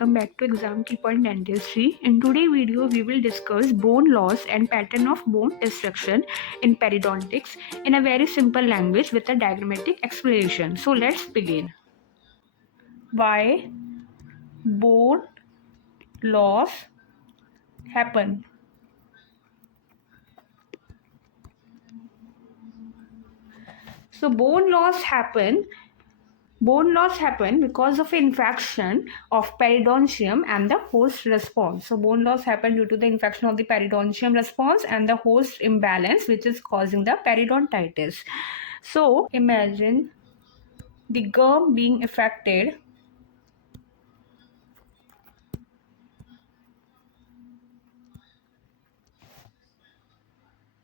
welcome back to Exam Key Point Dentistry. In today's video, we will discuss bone loss and pattern of bone destruction in periodontics in a very simple language with a diagrammatic explanation. So let's begin. Why bone loss happen? So bone loss happen because of infection of periodontium and the host response. So bone loss happen due to the infection of the periodontium response and the host imbalance, which is causing the periodontitis. So imagine the gum being affected.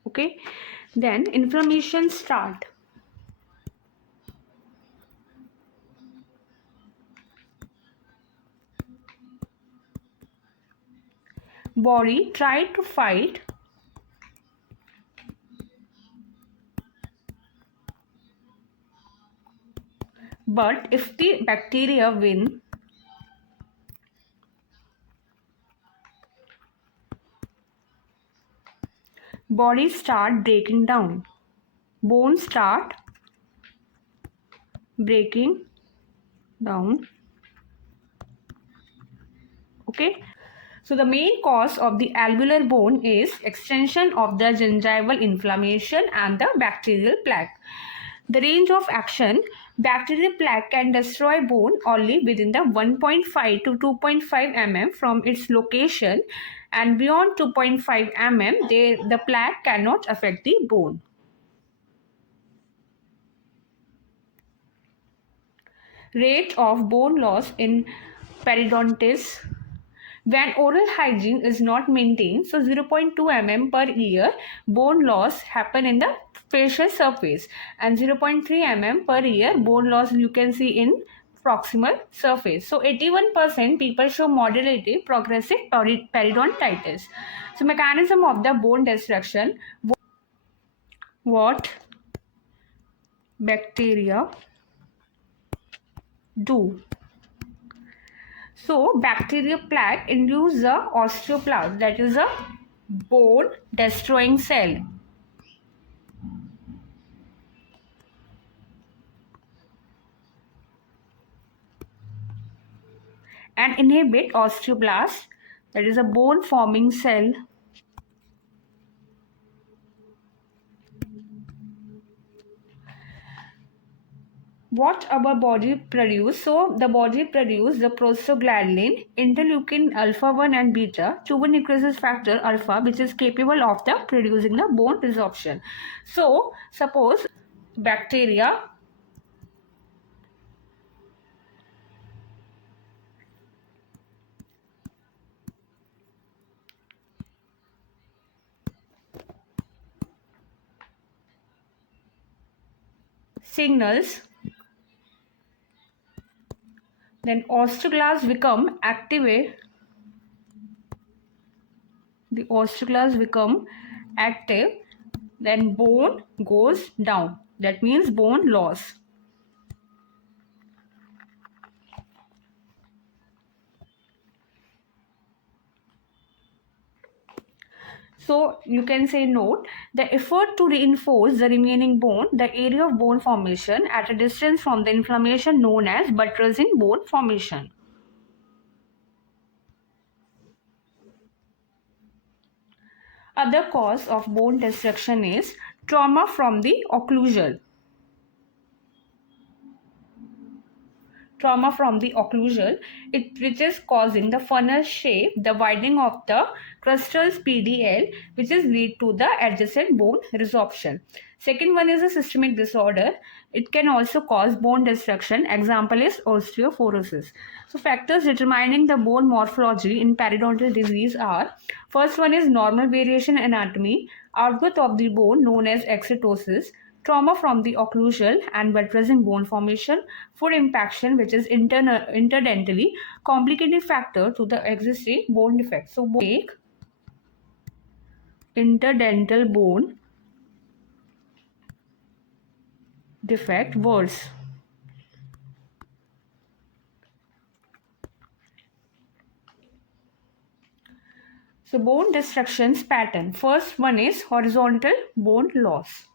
Okay, then inflammation start. Body try to fight, but if the bacteria win, body start breaking down. Bones start breaking down. Okay, so the main cause of the alveolar bone is extension of the gingival inflammation and the bacterial plaque. The range of action: bacterial plaque can destroy bone only within the 1.5 to 2.5 mm from its location, and beyond 2.5 mm the plaque cannot affect the bone. Rate of bone loss in periodontitis: when oral hygiene is not maintained, so 0.2 mm per year bone loss happen in the facial surface, and 0.3 mm per year bone loss you can see in proximal surface. So 81% people show moderately progressive periodontitis. So mechanism of the bone destruction: what bacteria do? So bacterial plaque induce the osteoblast, that is a bone destroying cell. And inhibit osteoblast, that is a bone forming cell. What our body produce? So the body produce the prostaglandin, interleukin alpha 1 and beta, 2 necrosis factor alpha, which is capable of the producing the bone resorption. So suppose bacteria signals, then osteoclast become activate. The osteoclast become active, then bone goes down. That means bone loss. So you can say note, the effort to reinforce the remaining bone, the area of bone formation at a distance from the inflammation known as buttressing bone formation. Other cause of bone destruction is trauma from the occlusion. Trauma from the occlusion, which is causing the funnel shape, the widening of the crustals PDL, which is lead to the adjacent bone resorption. Second one is a systemic disorder. It can also cause bone destruction. Example is osteoporosis. So factors determining the bone morphology in periodontal disease are: first one is normal variation anatomy, outgrowth of the bone known as exostosis, trauma from the occlusal and buttressing bone formation, food impaction, which is interdentally complicating factor to the existing bone defect. So make interdental bone defect worse. So bone destructions pattern. First one is horizontal bone loss.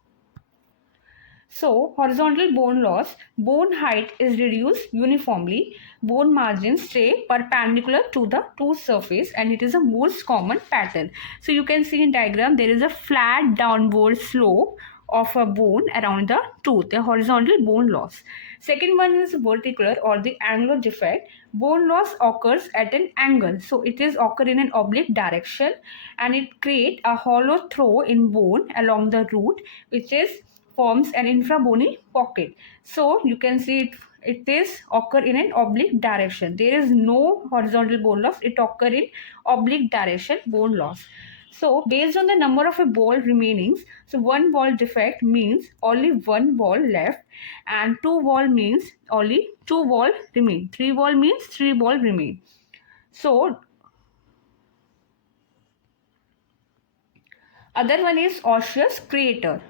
So, horizontal bone loss, bone height is reduced uniformly, bone margins stay perpendicular to the tooth surface, and it is the most common pattern. So, you can see in diagram there is a flat downward slope of a bone around the tooth, a horizontal bone loss. Second one is vertical or the angular defect. Bone loss occurs at an angle, so it is occur in an oblique direction, and it create a hollow throw in bone along the root, which is forms an infrabony pocket. So you can see it is occur in an oblique direction. There is no horizontal bone loss. It occur in oblique direction bone loss. So based on the number of a ball remaining, so one ball defect means only one ball left, and two ball means only two ball remain. Three ball means three ball remain. So other one is osseous crater.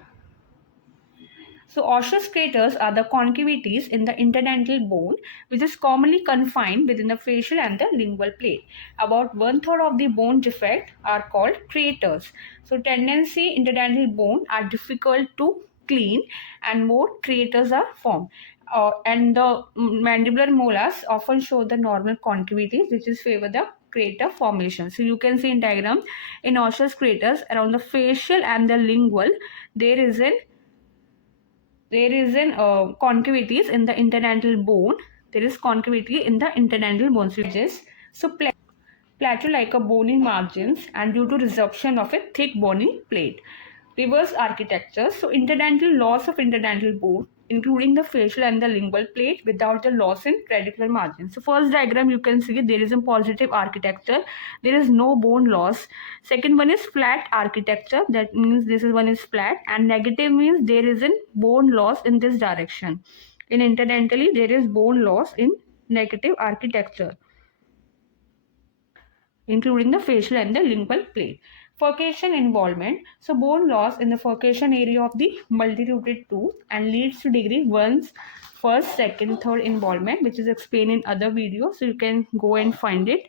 So osseous craters are the concavities in the interdental bone, which is commonly confined within the facial and the lingual plate. About 1/3 of the bone defect are called craters. So tendency interdental bone are difficult to clean, and more craters are formed. And the mandibular molars often show the normal concavities, which is favor the crater formation. So you can see in diagram, in osseous craters around the facial and the lingual, there is concavities in the interdental bone. There is concavity in the interdental bone switches. So plateau like a bony margins, and due to resorption of a thick bony plate. Reverse architecture. So interdental loss of interdental bone, including the facial and the lingual plate, without the loss in radicular margin. So first diagram you can see there is a positive architecture. There is no bone loss. Second one is flat architecture. That means this is one is flat, and negative means there is a bone loss in this direction. In interdentally there is bone loss in negative architecture, including the facial and the lingual plate. Furcation involvement. So bone loss in the furcation area of the multi-rooted tooth and leads to degree 1's first, second, third involvement, which is explained in other videos. So you can go and find it.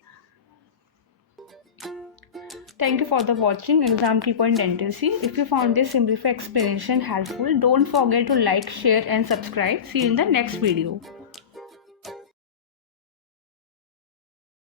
Thank you for the watching Exam Keeper in Dentistry. If you found this simplified explanation helpful, don't forget to like, share and subscribe. See you in the next video.